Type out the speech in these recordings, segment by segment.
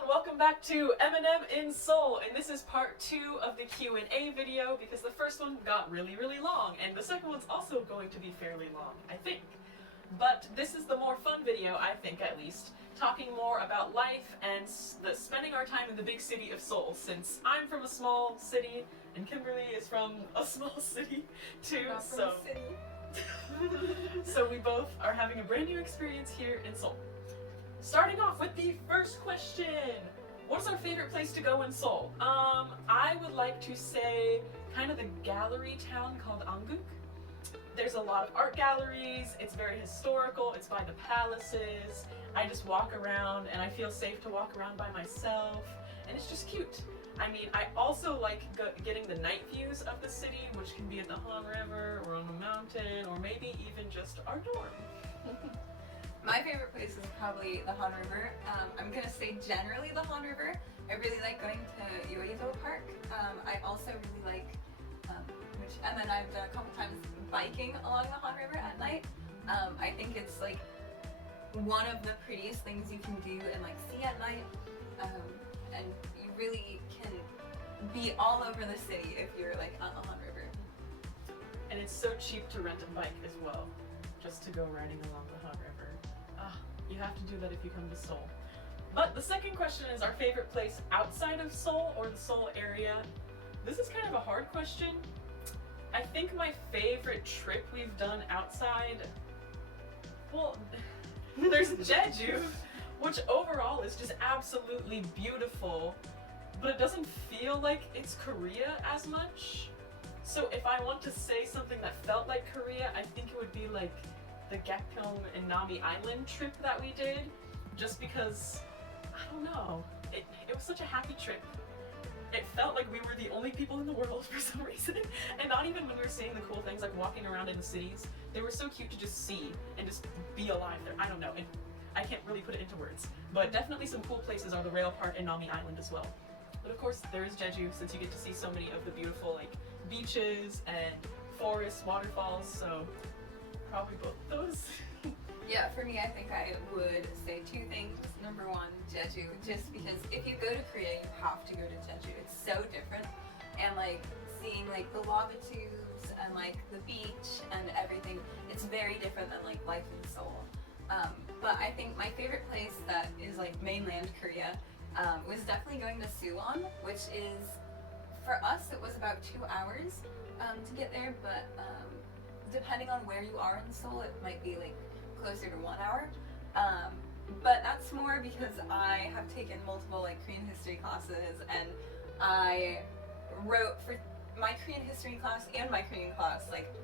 everyone, welcome back to M&M in Seoul, and this is part 2 of the Q&A video because the first one got really long, and the second one's also going to be fairly long, I think. But this is the more fun video, I think at least, talking more about life and spending our time in the big city of Seoul, since I'm from a small city and Kimberly is from a small city too, so we both are having a brand new experience here in Seoul. Starting off with the first question, what is our favorite place to go in Seoul? I would like to say kind of the gallery town called Anguk. There's a lot of art galleries, it's very historical, it's by the palaces. I just walk around and I feel safe to walk around by myself, and it's just cute. I mean, I also like getting the night views of the city, which can be at the Han River or on a mountain or maybe even just our dorm. My favorite place is probably the Han River. I'm gonna say generally the Han River. I really like going to Uido Park. I also really like, which Emma and I have done a couple times, biking along the Han River at night. I think it's like one of the prettiest things you can do and like see at night. And you really can be all over the city if you're like on the Han River. And it's so cheap to rent a bike as well, just to go riding along the Han River. You have to do that if you come to Seoul. But the second question is our favorite place outside of Seoul or the Seoul area. This is kind of a hard question. I think my favorite trip we've done outside, well, there's Jeju, which overall is just absolutely beautiful, but it doesn't feel like it's Korea as much. So if I want to say something that felt like Korea, I think it would be like the Gakpyeong and Nami Island trip that we did, just because, I don't know, it was such a happy trip. It felt like we were the only people in the world for some reason, and not even when we were seeing the cool things like walking around in the cities. They were so cute to just see and just be alive there. I don't know, and I can't really put it into words, but definitely some cool places are the Rail Park and Nami Island as well. But of course there is Jeju, since you get to see so many of the beautiful like beaches and forests, waterfalls, so probably both those. Yeah, for me, I think I would say two things. Number one, Jeju, just because if you go to Korea, you have to go to Jeju. It's so different, and like seeing like the lava tubes and like the beach and everything, it's very different than like life in Seoul. But I think my favorite place that is like mainland Korea was definitely going to Suwon, which is, for us, it was about 2 hours to get there, but depending on where you are in Seoul, it might be like closer to 1 hour. But that's more because I have taken multiple like Korean history classes, and I wrote for my Korean history class and my Korean class, like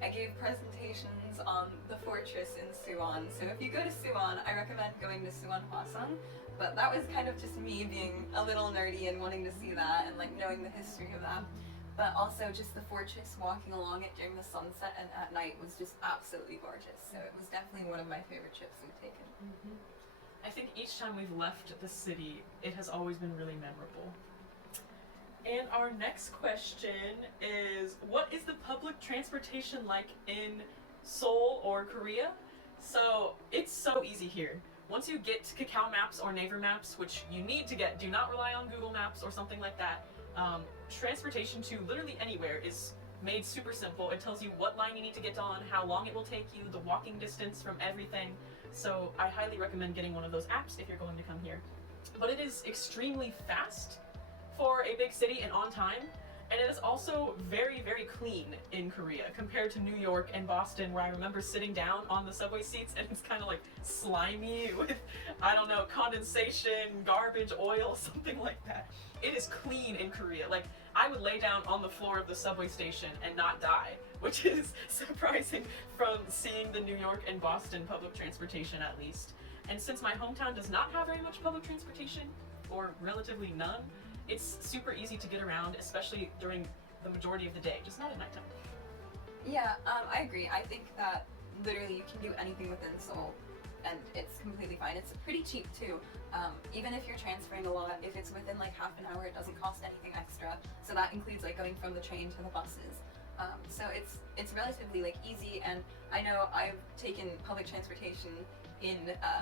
I gave presentations on the fortress in Suwon. So if you go to Suwon, I recommend going to Suwon Hwasong. But that was kind of just me being a little nerdy and wanting to see that and like knowing the history of that. But also just the fortress, walking along it during the sunset and at night was just absolutely gorgeous. So it was definitely one of my favorite trips we've taken. Mm-hmm. I think each time we've left the city, it has always been really memorable. And our next question is, what is the public transportation like in Seoul or Korea? So it's so easy here. Once you get Kakao Maps or Naver Maps, which you need to get, do not rely on Google Maps or something like that. Transportation to literally anywhere is made super simple. It tells you what line you need to get on, how long it will take you, the walking distance from everything. So I highly recommend getting one of those apps if you're going to come here. But it is extremely fast for a big city and on time. And it is also very clean in Korea compared to New York and Boston, where I remember sitting down on the subway seats and it's kind of like slimy with, I don't know, condensation, garbage, oil, something like that. It is clean in Korea. Like, I would lay down on the floor of the subway station and not die, which is surprising from seeing the New York and Boston public transportation at least. And since my hometown does not have very much public transportation, or relatively none, it's super easy to get around, especially during the majority of the day, just not at nighttime. Yeah, I agree. I think that literally you can do anything within Seoul, and it's completely fine. It's pretty cheap too. Even if you're transferring a lot, if it's within like half an hour, it doesn't cost anything extra. So that includes like going from the train to the buses. So it's relatively like easy, and I know I've taken public transportation in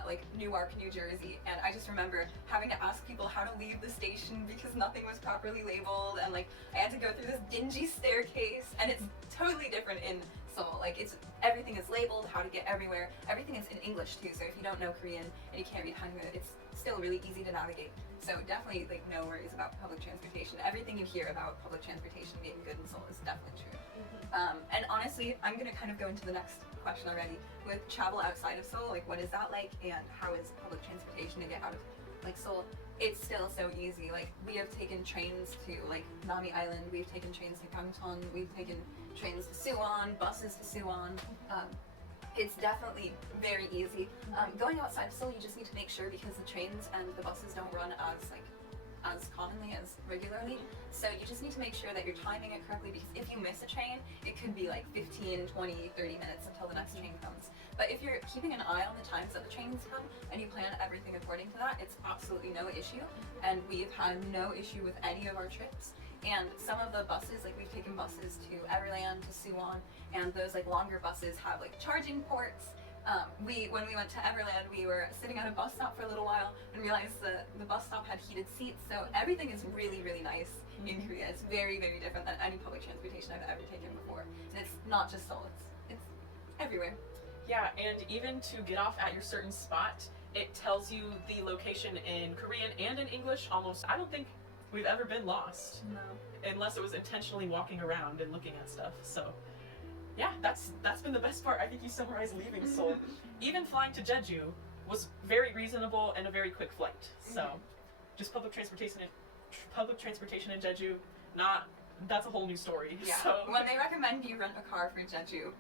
like Newark, New Jersey, and I just remember having to ask people how to leave the station because nothing was properly labeled, and like I had to go through this dingy staircase, and it's totally different in Seoul. Like everything is labeled, how to get everywhere. Everything is in English too, so if you don't know Korean and you can't read Hangul, it's still really easy to navigate. So definitely like no worries about public transportation. Everything you hear about public transportation being good in Seoul is definitely true. And honestly, I'm gonna kind of go into the next question already with travel outside of Seoul. Like, what is that like, and how is public transportation to get out of like Seoul? It's still so easy. Like, we have taken trains to like Nami Island. We've taken trains to Gangcheon. We've taken trains to Suwon, buses to Suwon. It's definitely very easy. Going outside of Seoul, you just need to make sure because the trains and the buses don't run as commonly as regularly. So you just need to make sure that you're timing it correctly, because if you miss a train, it could be like 15, 20, 30 minutes until the next train comes. But if you're keeping an eye on the times that the trains come and you plan everything according to that, it's absolutely no issue. And we've had no issue with any of our trips. And some of the buses, like we've taken buses to Everland, to Suwon, and those like longer buses have like charging ports. When we went to Everland, we were sitting at a bus stop for a little while and realized the bus stop had heated seats. So everything is really, really nice in Korea. It's very, very different than any public transportation I've ever taken before. And it's not just Seoul, it's everywhere. Yeah, and even to get off at your certain spot, it tells you the location in Korean and in English almost. I don't think we've ever been lost. No. Unless it was intentionally walking around and looking at stuff. So yeah, that's been the best part. I think you summarized leaving Seoul. Even flying to Jeju was very reasonable and a very quick flight. So just public transportation in Jeju, that's a whole new story. Yeah. So when they recommend you rent a car for Jeju,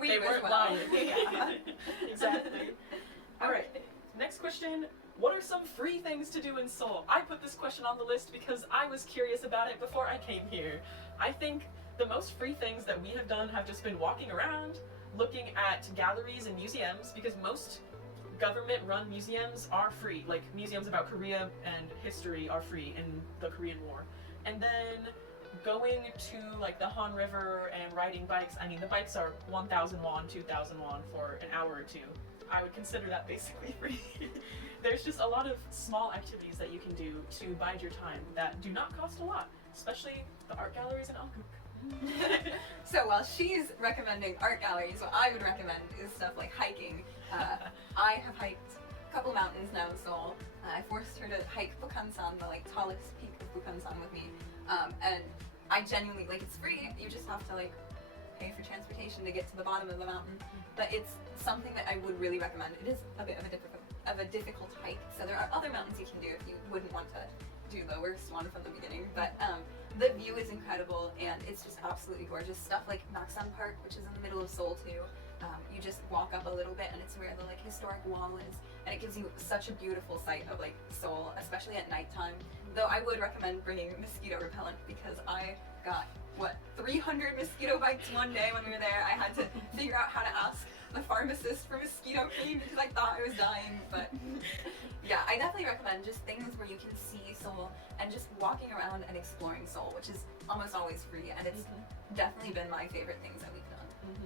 they weren't lying. Yeah. Exactly. All right. Next question. What are some free things to do in Seoul? I put this question on the list because I was curious about it before I came here. I think the most free things that we have done have just been walking around, looking at galleries and museums, because most government-run museums are free. Like, museums about Korea and history are free in the Korean War. And then going to like the Han River and riding bikes. I mean, the bikes are 1,000 won, 2,000 won for an hour or two. I would consider that basically free. There's just a lot of small activities that you can do to bide your time that do not cost a lot, especially the art galleries in Angkok. So while she's recommending art galleries, what I would recommend is stuff like hiking. I have hiked a couple mountains now in Seoul. I forced her to hike Bukhansan, the like tallest peak of Bukhansan, with me. And I genuinely, like, it's free. You just have to like pay for transportation to get to the bottom of the mountain. But it's something that I would really recommend. It is a bit of a difficult hike. So there are other mountains you can do if you wouldn't want to do the worst one from the beginning. But the view is incredible, and it's just absolutely gorgeous. Stuff like Naksan Park, which is in the middle of Seoul too. You just walk up a little bit, and it's where the like historic wall is, and it gives you such a beautiful sight of like Seoul, especially at nighttime. Though I would recommend bringing mosquito repellent, because I got 300 mosquito bites one day when we were there. I had to figure out how to ask the pharmacist for mosquito cream because I thought I was dying. But yeah, I definitely recommend just things where you can see Seoul and just walking around and exploring Seoul, which is almost always free, and it's definitely been my favorite things that we've done.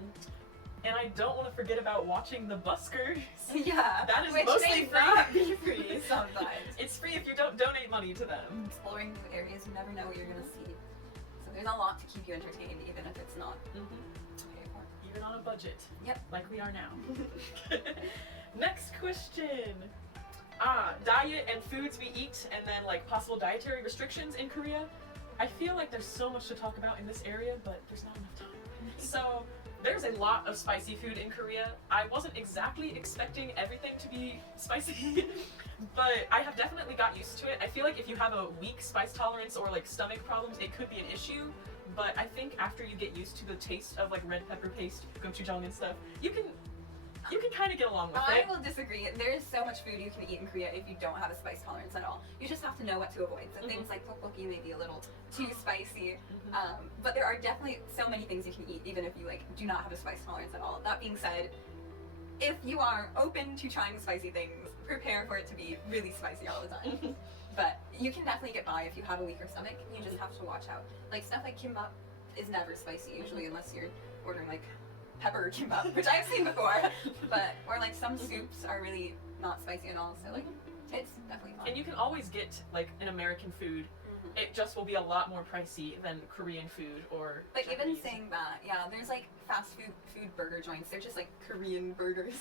And I don't want to forget about watching the buskers. Yeah, that is which mostly may not be free sometimes. It's free if you don't donate money to them. Exploring new areas, you never know what you're gonna see. So there's a lot to keep you entertained, even if it's not paid for. Even on a budget. Yep. Like we are now. Next question. Diet and foods we eat, and then like possible dietary restrictions in Korea. I feel like there's so much to talk about in this area, but there's not enough time. So there's a lot of spicy food in Korea. I wasn't exactly expecting everything to be spicy, but I have definitely got used to it. I feel like if you have a weak spice tolerance or like stomach problems, it could be an issue. But I think after you get used to the taste of like red pepper paste, gochujang and stuff, you can kind of get along with it. I will disagree. There is so much food you can eat in Korea if you don't have a spice tolerance at all. You just have to know what to avoid. So things like tteokbokki may be a little too spicy, but there are definitely so many things you can eat even if you like do not have a spice tolerance at all. That being said, if you are open to trying spicy things, prepare for it to be really spicy all the time. But you can definitely get by if you have a weaker stomach. You just have to watch out. Like stuff like kimbap is never spicy usually unless you're ordering like pepper kimbap, which I've seen before, but or like some soups are really not spicy at all, so like it's definitely fun. And you can always get like an American food. It just will be a lot more pricey than Korean food or But Japanese. even saying that, yeah, there's like fast food burger joints. They're just like Korean burgers,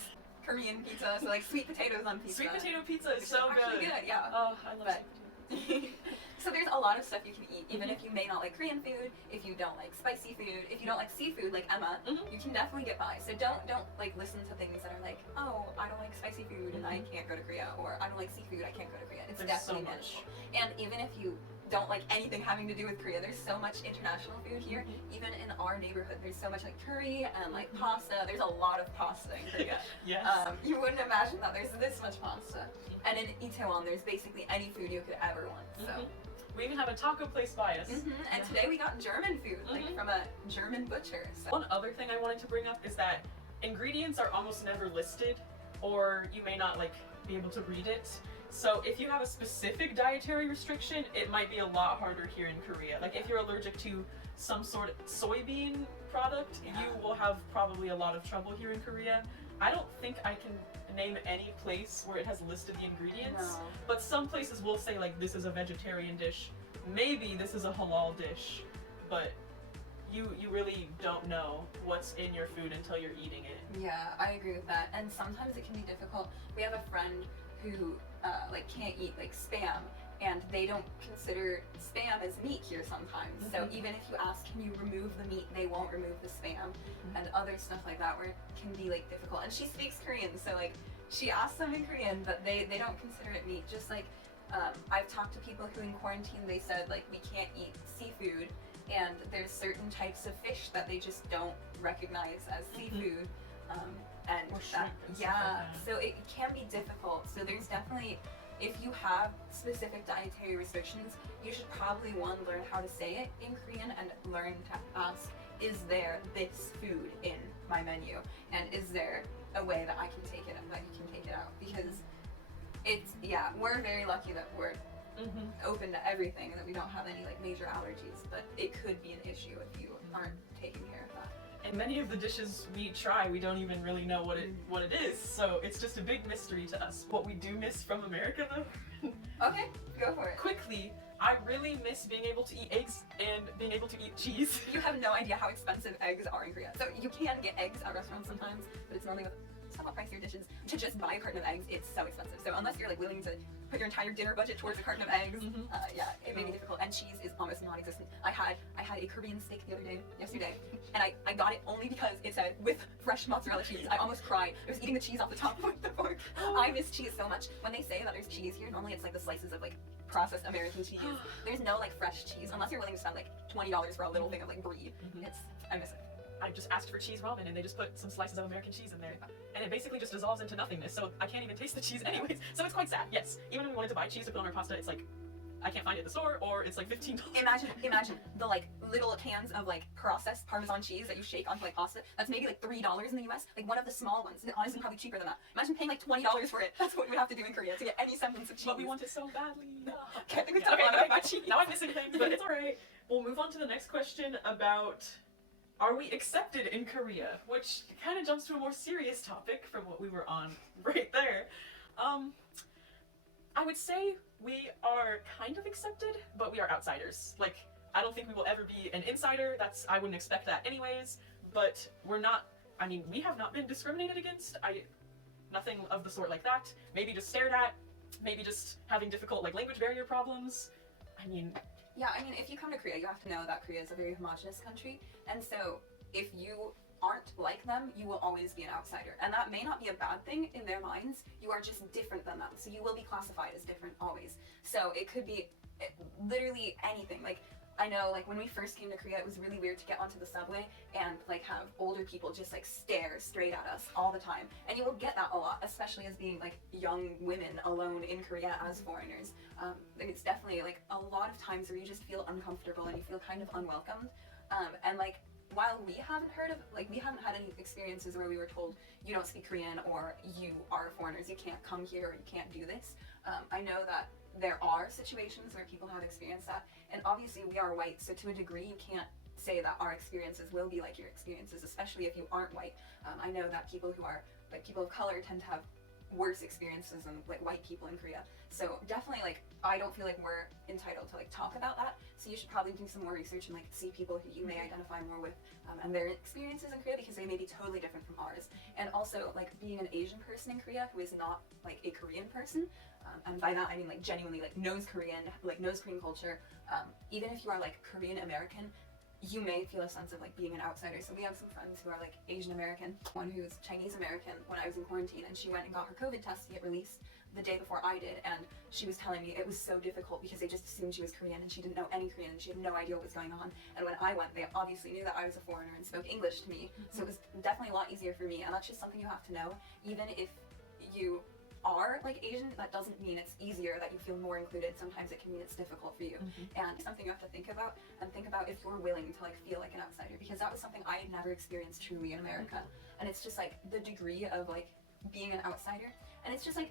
Korean pizza, so like sweet potatoes on pizza. Sweet potato pizza is Which so actually good, yeah. Oh, I love But- sweet potato. So there's a lot of stuff you can eat, even if you may not like Korean food, if you don't like spicy food, if you don't like seafood like Emma, you can definitely get by. So don't like listen to things that are like, oh, I don't like spicy food and I can't go to Korea, or I don't like seafood, I can't go to Korea. It's There's definitely so much. manageable. And even if you don't like anything having to do with Korea, there's so much international food here. Even in our neighborhood, there's so much like curry and like pasta. There's a lot of pasta in Korea. Yes. You wouldn't imagine that there's this much pasta. And in Itaewon, there's basically any food you could ever want. So. We even have a taco place by us. And Yeah. today we got German food, like from a German butcher. So. One other thing I wanted to bring up is that ingredients are almost never listed, or you may not like be able to read it. So if you have a specific dietary restriction, it might be a lot harder here in Korea. Like if you're allergic to some sort of soybean product, you will have probably a lot of trouble here in Korea. I don't think I can name any place where it has listed the ingredients, No. but some places will say like this is a vegetarian dish, maybe this is a halal dish, but you really don't know what's in your food until you're eating it. Yeah, I agree with that. And sometimes it can be difficult. We have a friend who like can't eat like Spam, and they don't consider Spam as meat here sometimes. So even if you ask, can you remove the meat, they won't remove the Spam, and other stuff like that where it can be like difficult. And she speaks Korean, so like she asks them in Korean, but they don't consider it meat. Just like I've talked to people who in quarantine, they said like we can't eat seafood, and there's certain types of fish that they just don't recognize as seafood. And Or that, shrimp and stuff yeah, like that. so it can be difficult. So there's definitely, if you have specific dietary restrictions, you should probably learn how to say it in Korean and learn to ask, is there this food in my menu? And is there a way that I can take it, that you can take it out? Because it's, yeah, we're very lucky that we're open to everything and that we don't have any like major allergies, but it could be an issue if you aren't taking care of that. And many of the dishes we try, we don't even really know what it is, so it's just a big mystery to us. What we do miss from America though, Okay, go for it. quickly, I really miss being able to eat eggs and being able to eat cheese. You have no idea how expensive eggs are in Korea. So you can get eggs at restaurants sometimes, but it's normally with somewhat pricier dishes. To just buy a carton of eggs, it's so expensive. So unless you're like willing to put your entire dinner budget towards a carton of eggs, yeah, it may be difficult. And cheese is almost non-existent. I had a Korean steak yesterday, and I got it only because it said with fresh mozzarella cheese. I almost cried. I was eating the cheese off the top with the fork. I miss cheese so much. When they say that there's cheese here, normally it's like the slices of like processed American cheese. There's no like fresh cheese unless you're willing to spend like $20 for a little thing of like brie. I miss it. I just asked for cheese ramen and they just put some slices of American cheese in there. And it basically just dissolves into nothingness, so I can't even taste the cheese anyways. So it's quite sad, yes. Even when we wanted to buy cheese to put on our pasta, it's like, I can't find it at the store, or it's like $15. Imagine the like little cans of like processed Parmesan cheese that you shake onto like pasta. That's maybe like $3 in the US. Like one of the small ones. Honestly, probably cheaper than that. Imagine paying like $20 for it. That's what we have to do in Korea to get any semblance of cheese. But we want it so badly. Okay, I think we Okay, talked a lot okay, about cheese. now I'm missing things, but it's alright. We'll move on to the next question about, are we accepted in Korea? Which kind of jumps to a more serious topic from what we were on right there. I would say we are kind of accepted, but we are outsiders. Like, I don't think we will ever be an insider. I wouldn't expect that anyways, but we're not, I mean, we have not been discriminated against. Nothing of the sort like that. Maybe just stared at, maybe just having difficult like language barrier problems. I mean, Yeah, I mean, if you come to Korea, you have to know that Korea is a very homogenous country, and so if you aren't like them, you will always be an outsider. And that may not be a bad thing in their minds. You are just different than them, so you will be classified as different always. So it could be literally anything. Like, I know, like, when we first came to Korea, it was really weird to get onto the subway and, like, have older people just, like, stare straight at us all the time. And you will get that a lot, especially as being, like, young women alone in Korea as foreigners. It's definitely, like, a lot of times where you just feel uncomfortable and you feel kind of unwelcomed. And, like, while we haven't had any experiences where we were told, you don't speak Korean, or you are foreigners, you can't come here, or you can't do this. I know that there are situations where people have experienced that, and obviously we are white, so to a degree you can't say that our experiences will be like your experiences, especially if you aren't white. I know that people who are like people of color tend to have worse experiences than like white people in Korea. So definitely, like, I don't feel like we're entitled to like talk about that. So you should probably do some more research and like see people who you may identify more with and their experiences in Korea, because they may be totally different from ours. And also, like, being an Asian person in Korea who is not like a Korean person, and by that I mean like genuinely like knows Korean, like knows Korean culture. Even if you are like Korean American, you may feel a sense of like being an outsider. So we have some friends who are like Asian American, one who's Chinese American when I was in quarantine, and she went and got her COVID test to get released the day before I did, and she was telling me it was so difficult because they just assumed she was Korean and she didn't know any Korean and she had no idea what was going on. And when I went, they obviously knew that I was a foreigner and spoke English to me, so it was definitely a lot easier for me. And that's just something you have to know. Even if you are like Asian, that doesn't mean it's easier, that you feel more included. Sometimes it can mean it's difficult for you. And something you have to think about, and think about if you're willing to like feel like an outsider, because that was something I had never experienced truly in America. And it's just like the degree of like being an outsider, and it's just like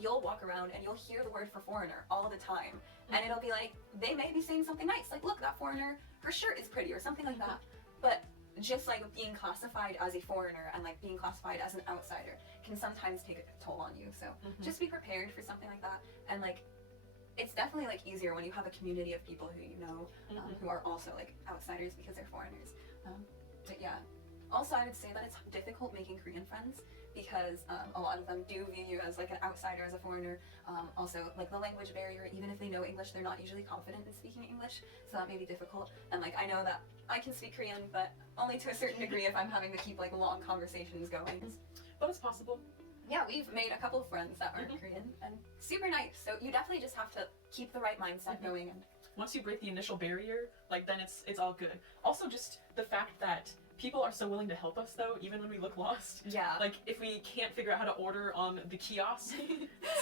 you'll walk around and you'll hear the word for foreigner all the time, and it'll be like they may be saying something nice, like, look, that foreigner, her shirt is pretty, or something like that. But just like being classified as a foreigner and like being classified as an outsider can sometimes take a toll on you. So just be prepared for something like that. And like, it's definitely like easier when you have a community of people who you know who are also like outsiders because they're foreigners. But yeah, also I would say that it's difficult making Korean friends, because a lot of them do view you as like an outsider, as a foreigner. Also, like the language barrier, even if they know English, they're not usually confident in speaking English, so that may be difficult. And like, I know that I can speak Korean, but only to a certain degree if I'm having to keep like long conversations going. But it's possible. Yeah, we've made a couple of friends that aren't Korean, and super nice. So you definitely just have to keep the right mindset going. And once you break the initial barrier, like, then it's all good. Also, just the fact that people are so willing to help us, though, even when we look lost. yeah, Like, if we can't figure out how to order on the kiosk,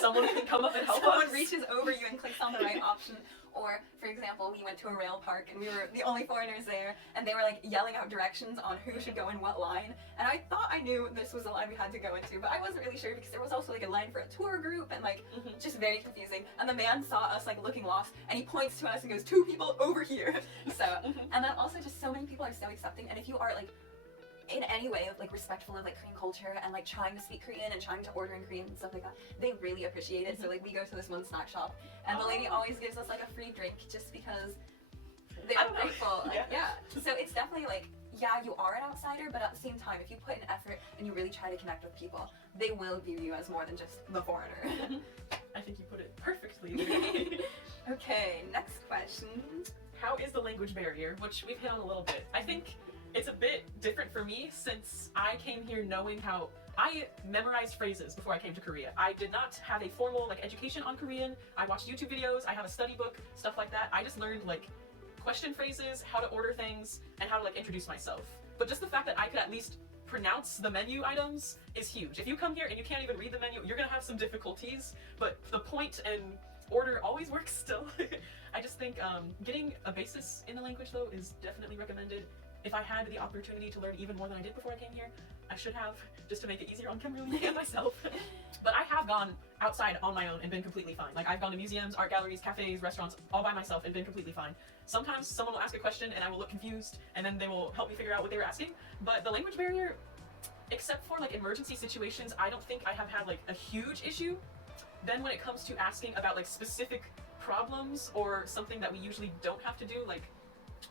someone can come up and help us. someone reaches over you and clicks on the right option. Or, for example, we went to a rail park and we were the only foreigners there, and they were like yelling out directions on who should go in what line. And I thought I knew this was the line we had to go into, but I wasn't really sure because there was also like a line for a tour group, and like just very confusing. And the man saw us like looking lost, and he points to us and goes, 2 people over here. So, and then also just so many people are so accepting. And if you are like in any way of like respectful of like Korean culture and like trying to speak Korean and trying to order in Korean and stuff like that, they really appreciate it. So like we go to this one snack shop and the lady always gives us like a free drink just because they're grateful. Like, yeah. So it's definitely like, yeah, you are an outsider, but at the same time, if you put in effort and you really try to connect with people, they will view you as more than just the foreigner. I think you put it perfectly. Okay, next question. How is the language barrier, which we've hit on a little bit? I think it's a bit different for me since I came here knowing how I memorized phrases before I came to Korea. I did not have a formal like education on Korean. I watched YouTube videos, I have a study book, stuff like that. I just learned like question phrases, how to order things, and how to like introduce myself. But just the fact that I could at least pronounce the menu items is huge. If you come here and you can't even read the menu, you're gonna have some difficulties, but the point and order always works still. I just think getting a basis in the language though is definitely recommended. If I had the opportunity to learn even more than I did before I came here, I should have, just to make it easier on Kimberly and myself. But I have gone outside on my own and been completely fine. Like, I've gone to museums, art galleries, cafes, restaurants, all by myself and been completely fine. Sometimes someone will ask a question and I will look confused, and then they will help me figure out what they were asking. But the language barrier, except for like emergency situations, I don't think I have had like a huge issue. Then when it comes to asking about like specific problems or something that we usually don't have to do, like,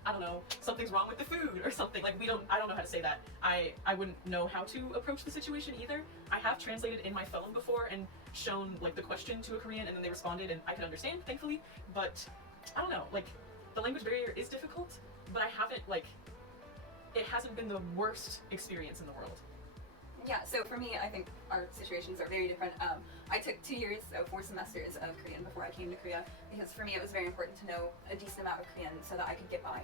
I don't know, something's wrong with the food or something, like I don't know how to say that. I wouldn't know how to approach the situation either. I have translated in my phone before and shown like the question to a Korean, and then they responded and I could understand, thankfully. But I don't know, like, the language barrier is difficult, but I haven't like, it hasn't been the worst experience in the world. Yeah, so for me, I think our situations are very different. I took 2 years, so 4 semesters of Korean before I came to Korea, because for me it was very important to know a decent amount of Korean so that I could get by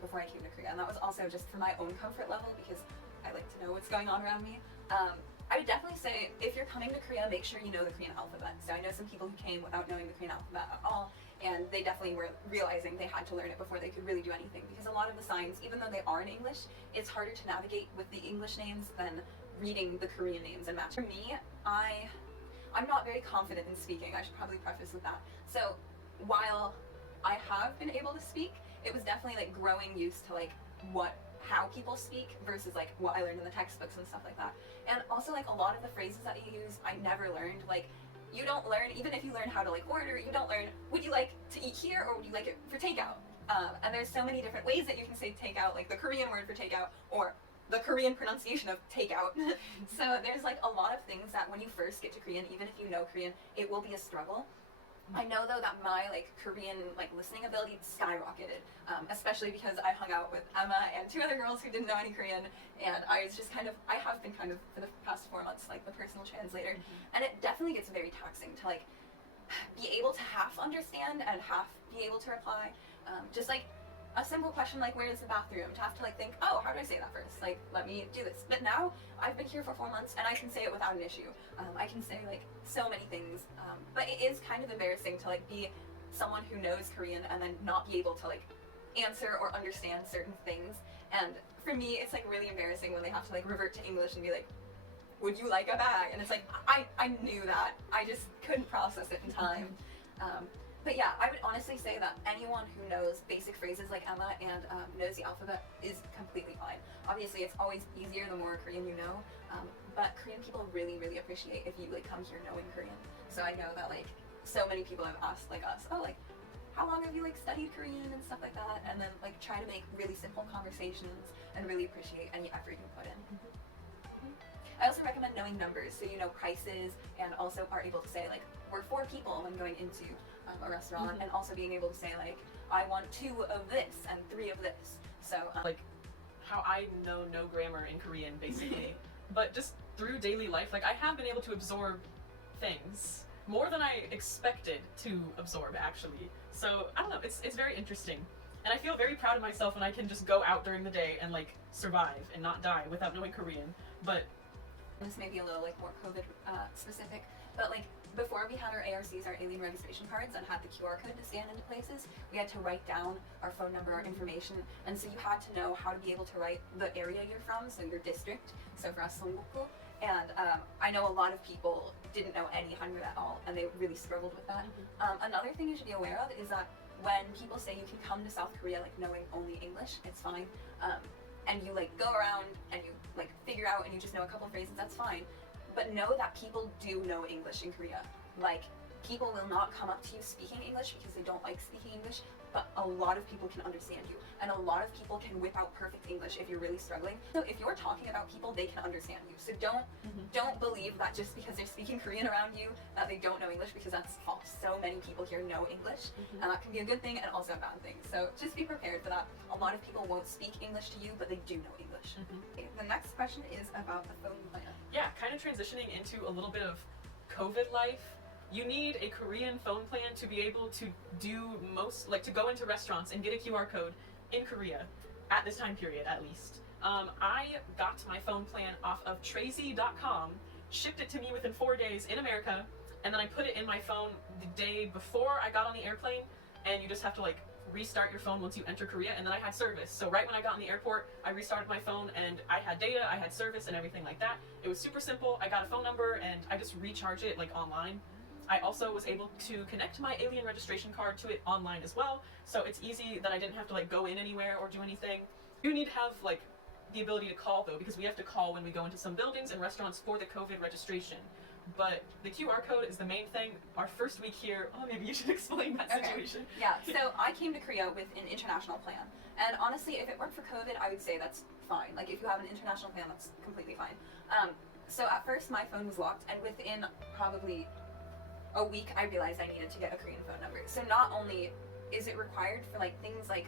before I came to Korea. And that was also just for my own comfort level, because I like to know what's going on around me. I would definitely say, if you're coming to Korea, make sure you know the Korean alphabet. So I know some people who came without knowing the Korean alphabet at all, and they definitely were realizing they had to learn it before they could really do anything, because a lot of the signs, even though they are in English, it's harder to navigate with the English names than reading the Korean names and match. For me, I'm not very confident in speaking. I should probably preface with that. So while I have been able to speak, it was definitely like growing used to like how people speak versus like what I learned in the textbooks and stuff like that. And also like a lot of the phrases that you use I never learned. Like you don't learn, even if you learn how to like order, you don't learn would you like to eat here or would you like it for takeout. And there's so many different ways that you can say takeout, like the Korean word for takeout or the Korean pronunciation of takeout. So there's like a lot of things that when you first get to Korean, even if you know Korean, it will be a struggle. I know though that my like Korean like listening ability skyrocketed, especially because I hung out with Emma and 2 other girls who didn't know any Korean, and I was just I have been kind of for the past 4 months like the personal translator, and it definitely gets very taxing to like be able to half understand and half be able to reply. Just like a simple question like where is the bathroom, to have to like think, oh, how do I say that first? Like let me do this. But now I've been here for 4 months and I can say it without an issue. I can say like so many things, but it is kind of embarrassing to like be someone who knows Korean and then not be able to like answer or understand certain things. And for me, it's like really embarrassing when they have to like revert to English and be like, would you like a bag? And it's like, I knew that. I just couldn't process it in time. But yeah, I would honestly say that anyone who knows basic phrases like Emma and knows the alphabet is completely fine. Obviously, it's always easier the more Korean you know, but Korean people really, really appreciate if you like come here knowing Korean. So I know that like so many people have asked like us, oh, like how long have you like studied Korean and stuff like that, and then like try to make really simple conversations and really appreciate any effort you put in. I also recommend knowing numbers, so you know prices and also are able to say like we're 4 people when going into a restaurant, and also being able to say like I want 2 of this and 3 of this. So like how I know no grammar in Korean basically, but just through daily life, like I have been able to absorb things more than I expected to absorb actually. So I don't know, it's very interesting. And I feel very proud of myself when I can just go out during the day and like survive and not die without knowing Korean. But this may be a little like more COVID specific, but like before we had our ARCs, our alien registration cards, and had the QR code to scan into places, we had to write down our phone number, our information, and so you had to know how to be able to write the area you're from, so your district. So for us, Seoul, and I know a lot of people didn't know any Hangul at all, and they really struggled with that. Another thing you should be aware of is that when people say you can come to South Korea like knowing only English, it's fine. And you like go around and you like figure out and you just know a couple phrases, that's fine. But know that people do know English in Korea. Like people will not come up to you speaking English because they don't like speaking English, but a lot of people can understand you. And a lot of people can whip out perfect English if you're really struggling. So if you're talking about people, they can understand you. So don't believe that just because they're speaking Korean around you that they don't know English, because that's false. So many people here know English, and that can be a good thing and also a bad thing. So just be prepared for that. A lot of people won't speak English to you, but they do know English. Okay, the next question is about the phone plan. Yeah, kind of transitioning into a little bit of COVID life. You need a Korean phone plan to be able to do most, like to go into restaurants and get a QR code in Korea at this time period at least. I got my phone plan off of Tracy.com, shipped it to me within 4 days in America, and then I put it in my phone the day before I got on the airplane, and you just have to like restart your phone once you enter Korea, and then I had service. So right when I got in the airport, I restarted my phone and I had data, I had service and everything like that. It was super simple. I got a phone number and I just recharge it like online. I also was able to connect my alien registration card to it online as well, so it's easy that I didn't have to like go in anywhere or do anything. You need to have like the ability to call though, because we have to call when we go into some buildings and restaurants for the COVID registration. But the QR code is the main thing. Our first week here, oh, maybe you should explain that situation. Okay. Yeah, so I came to Korea with an international plan. And honestly, if it weren't for COVID, I would say that's fine. Like if you have an international plan, that's completely fine. So at first my phone was locked, and within probably a week, I realized I needed to get a Korean phone number. So not only is it required for like things like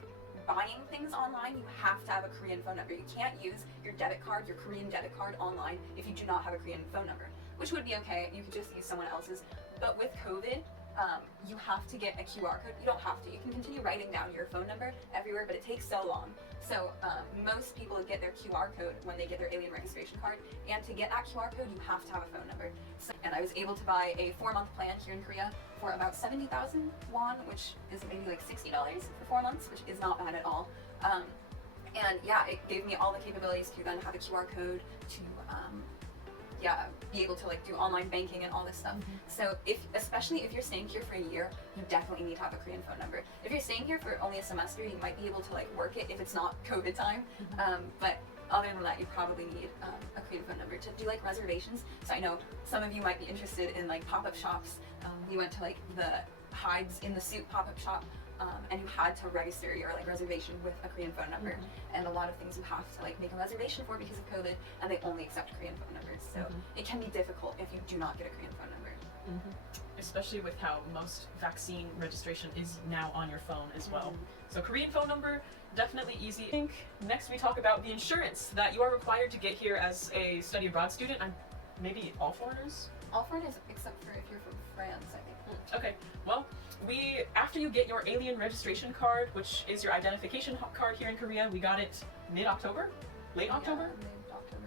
buying things online, you have to have a Korean phone number. You can't use your debit card, your Korean debit card online if you do not have a Korean phone number, which would be okay. You could just use someone else's. But with COVID, you have to get a QR code. You don't have to. You can continue writing down your phone number everywhere, but it takes so long. So most people get their QR code when they get their alien registration card, and to get that QR code, you have to have a phone number. So, and I was able to buy a 4-month plan here in Korea for about 70,000 won, which is maybe like $60 for 4 months, which is not bad at all. And yeah, it gave me all the capabilities to then have a QR code to be able to like do online banking and all this stuff. So especially if you're staying here for a year, you definitely need to have a Korean phone number. If you're staying here for only a semester, you might be able to like work it if it's not COVID time. But other than that, you probably need a Korean phone number to do like reservations. So I know some of you might be interested in like pop-up shops. We went to like the Hides in the Suit pop-up shop. And you had to register your like reservation with a Korean phone number, and a lot of things you have to like make a reservation for because of COVID, and they only accept Korean phone numbers. So it can be difficult if you do not get a Korean phone number. Especially with how most vaccine registration is now on your phone as well. So Korean phone number, definitely easy. I think next we talk about the insurance that you are required to get here as a study abroad student. And maybe all foreigners? All foreigners except for if you're from France, I think. Okay, well, after you get your alien registration card, which is your identification card here in Korea, we got it mid-October? Late October? Mid-October,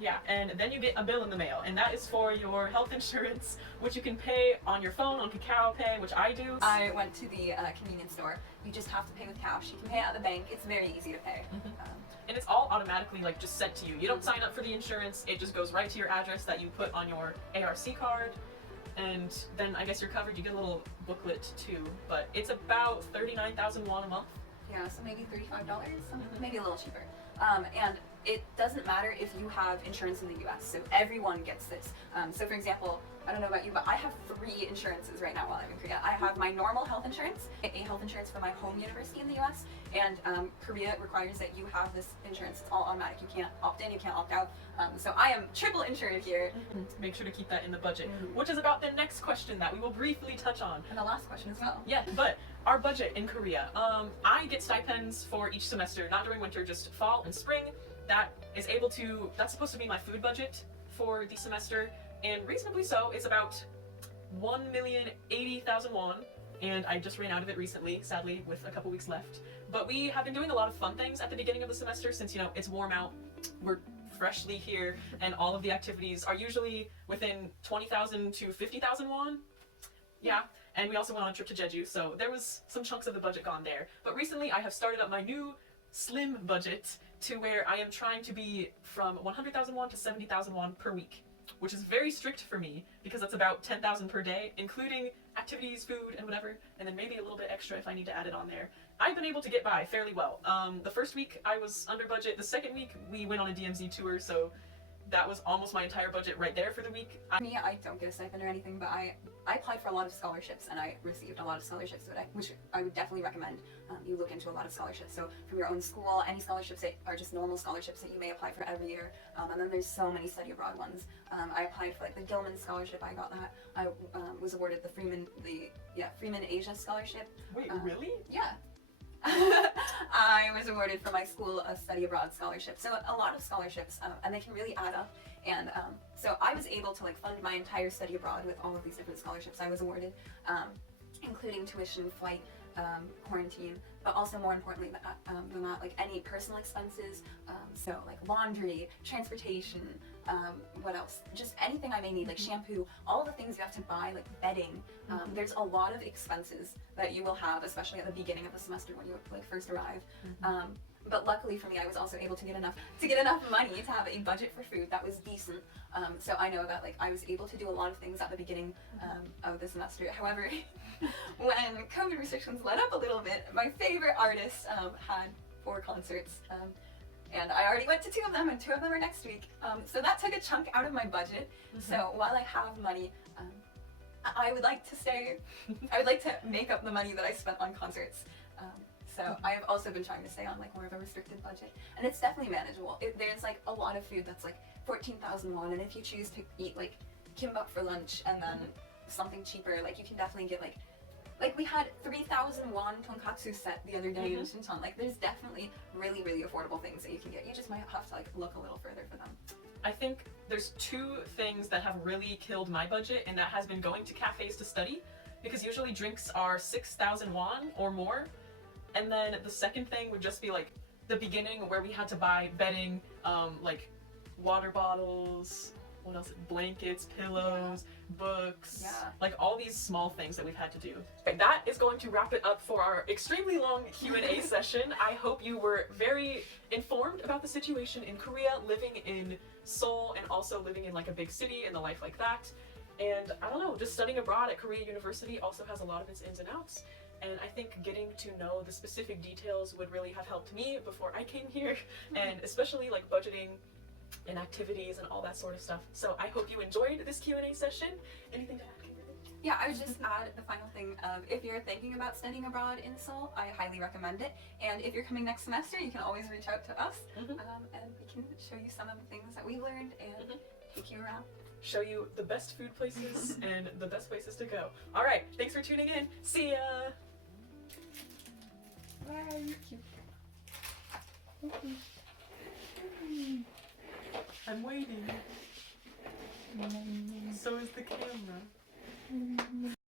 Yeah, and then you get a bill in the mail, and that is for your health insurance, which you can pay on your phone, on Kakao Pay, which I do. I went to the convenience store. You just have to pay with cash. You can pay at the bank. It's very easy to pay. And it's all automatically like just sent to you. You don't sign up for the insurance, it just goes right to your address that you put on your ARC card. And then I guess you're covered. You get a little booklet too, but it's about 39,000 won a month. Yeah, so maybe $35, maybe a little cheaper. And it doesn't matter if you have insurance in the US, so everyone gets this. So for example, I don't know about you, but I have 3 insurances right now while I'm in Korea. I have my normal health insurance, a health insurance for my home university in the US, and Korea requires that you have this insurance. It's all automatic. You can't opt in, you can't opt out. So I am triple insured here. Make sure to keep that in the budget, which is about the next question that we will briefly touch on. And the last question as well. Yeah, but our budget in Korea. I get stipends for each semester, not during winter, just fall and spring. That's supposed to be my food budget for the semester, and reasonably so. It's about 1,080,000 won, and I just ran out of it recently, sadly, with a couple weeks left. But we have been doing a lot of fun things at the beginning of the semester since, it's warm out. We're freshly here, and all of the activities are usually within 20,000 to 50,000 won. Yeah, and we also went on a trip to Jeju, so there was some chunks of the budget gone there. But recently I have started up my new slim budget to where I am trying to be from 100,000 won to 70,000 won per week, which is very strict for me because that's about 10,000 per day, including activities, food, and whatever, and then maybe a little bit extra if I need to add it on there. I've been able to get by fairly well. The first week I was under budget. The second week we went on a DMZ tour, so that was almost my entire budget right there for the week. Me, I don't get a stipend or anything, but I applied for a lot of scholarships and I received a lot of scholarships, which I would definitely recommend you look into a lot of scholarships. So from your own school, any scholarships that are just normal scholarships that you may apply for every year, and then there's so many study abroad ones. I applied for like the Gilman scholarship. I got that. I was awarded the Freeman Asia scholarship. Wait, really? Yeah. I was awarded for my school a study abroad scholarship. So a lot of scholarships, and they can really add up. And so I was able to like fund my entire study abroad with all of these different scholarships I was awarded, including tuition, flight, quarantine, but also more importantly than that, like any personal expenses, so like laundry, transportation, what else? Just anything I may need, like shampoo, all the things you have to buy, like bedding. There's a lot of expenses that you will have, especially at the beginning of the semester when you like first arrive. But luckily for me, I was also able to get enough money to have a budget for food that was decent. So I know that like I was able to do a lot of things at the beginning of the semester. However, when COVID restrictions let up a little bit, my favorite artist had 4 concerts. And I already went to 2 of them, and 2 of them are next week. So that took a chunk out of my budget. So while I have money, I would like to make up the money that I spent on concerts. So I have also been trying to stay on like more of a restricted budget, and it's definitely manageable. There's like a lot of food that's like 14,000 won, and if you choose to eat like kimbap for lunch and then something cheaper, like you can definitely get like we had 3,000 won tonkatsu set the other day in Shincheon. Like there's definitely really, really affordable things that you can get. You just might have to like look a little further for them. I think there's 2 things that have really killed my budget, and that has been going to cafes to study, because usually drinks are 6,000 won or more. And then the second thing would just be like the beginning where we had to buy bedding, like water bottles, what else? Blankets, pillows, books, Yeah. like all these small things that we've had to do. Okay, that is going to wrap it up for our extremely long Q&A session. I hope you were very informed about the situation in Korea, living in Seoul and also living in like a big city and the life like that. And I don't know, just studying abroad at Korea University also has a lot of its ins and outs. And I think getting to know the specific details would really have helped me before I came here, and especially like budgeting and activities and all that sort of stuff. So I hope you enjoyed this Q&A session. Anything to add, Kimberly? Yeah, I would just add the final thing of if you're thinking about studying abroad in Seoul, I highly recommend it. And if you're coming next semester, you can always reach out to us, and we can show you some of the things that we learned and take you around. Show you the best food places and the best places to go. All right, thanks for tuning in. See ya. Bye. I'm waiting. So is the camera.